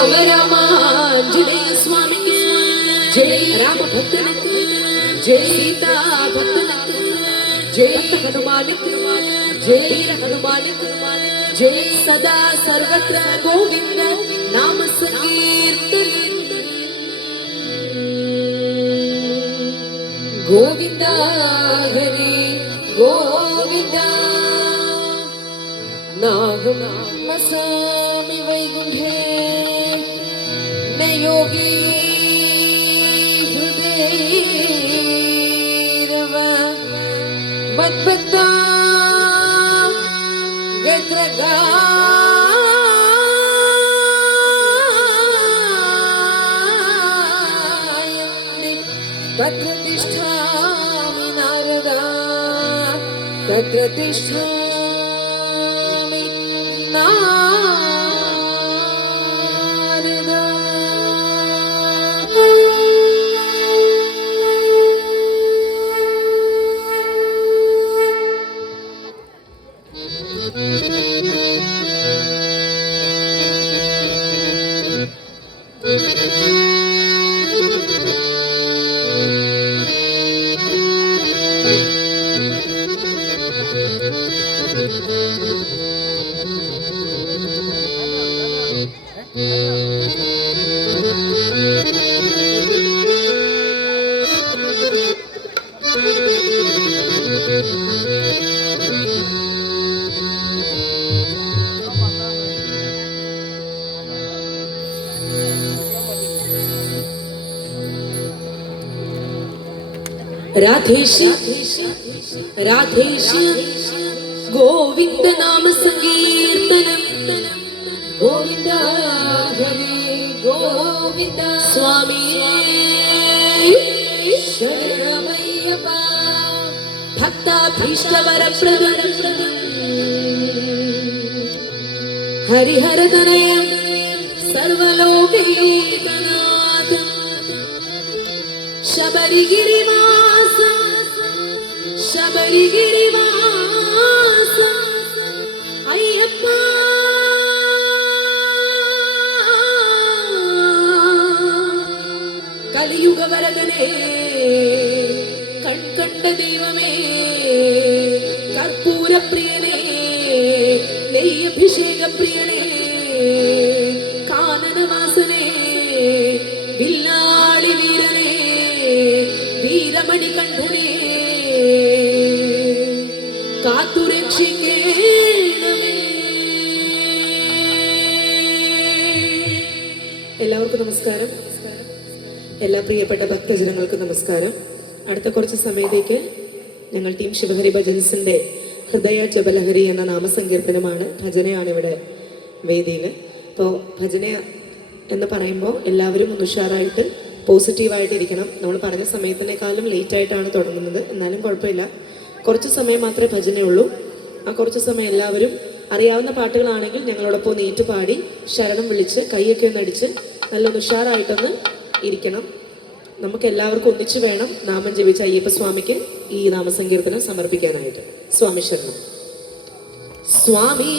രാമ രാമ ആഞ്ജനേയ സ്വാമിക്ക് ജയ്, രാമഭക്തനക്ക് ജയ്, സീതാ ഭക്തനക്ക് ജയ്, ഹനുമാനക്ക് ജയ്, ഹനുമാനക്ക് ജയ്, സദാ സർവത്ര ഗോവിന്ദ നാമ സങ്കീർത്തനം. ഗോവിന്ദ ഹരി ഗോവിന്ദ നാഗം വസാമി വൈകുണ്ഠേ ന യോഗി ഹൃദയൈരവ മദ്ഭക്താ ഗത്രഗായന്തി തത്ര തിഷ്ഠാമി നാരദ തത്ര തിഷ്ഠാമി നാരദ. രാധേശ രാധേശ ഗോവിന്ദ നാമ സങ്കീർത്തനം. ഗോവിന്ദ ഹരി ഗോവിന്ദ സ്വാമി ശരണമയ്യപ്പ ഭക്താഭീഷ്ടവരപ്രദ ഹരിഹരതനയം സർവലോകൈകനാഥം ശബരിഗിരിവാസ ശബരിഗിരിവാസ അയ്യപ്പ കലിയുഗവരദനേ കൺകണ്ട ദൈവമേ കർപ്പൂരപ്രിയനേ നെയ്യഭിഷേക പ്രിയനേ കാനനവാസനേ വില്ലാളി വീരനേ വീരമണികണ്ഠനേ കാത്തുരക്ഷിക്കേണമേ. എല്ലാവർക്കും നമസ്കാരം. എല്ലാ പ്രിയപ്പെട്ട ഭക്തജനങ്ങൾക്കും നമസ്കാരം. അടുത്ത കുറച്ച് സമയത്തേക്ക് ഞങ്ങൾ ടീം ശിവഹരി ഭജൻസിന്റെ ഹൃദയ ജപലഹരി എന്ന നാമസങ്കീർത്തനമാണ്, ഭജനയാണ് ഇവിടെ വേദിയിൽ. അപ്പോൾ ഭജന എന്ന് പറയുമ്പോൾ എല്ലാവരും ഒന്ന് ഉഷാറായിട്ട് പോസിറ്റീവായിട്ടിരിക്കണം. നമ്മൾ പറഞ്ഞ സമയത്തിനേക്കാളും ലേറ്റായിട്ടാണ് തുടങ്ങുന്നത്, എന്നാലും കുഴപ്പമില്ല. കുറച്ച് സമയം മാത്രമേ ഭജനയുള്ളൂ. ആ കുറച്ച് സമയം എല്ലാവരും അറിയാവുന്ന പാട്ടുകളാണെങ്കിൽ ഞങ്ങളോടൊപ്പം നീറ്റ് പാടി ശരണം വിളിച്ച് കൈയൊക്കെ ഒന്ന് അടിച്ച് നല്ലൊന്ന് ഉഷാറായിട്ടൊന്ന് ഇരിക്കണം. നമുക്ക് എല്ലാവർക്കും ഒന്നിച്ചു വേണം നാമം ജപിച്ച അയ്യപ്പ സ്വാമിക്ക് ഈ നാമസങ്കീർത്തനം സമർപ്പിക്കാനായിട്ട്. സ്വാമി ശരണം. സ്വാമി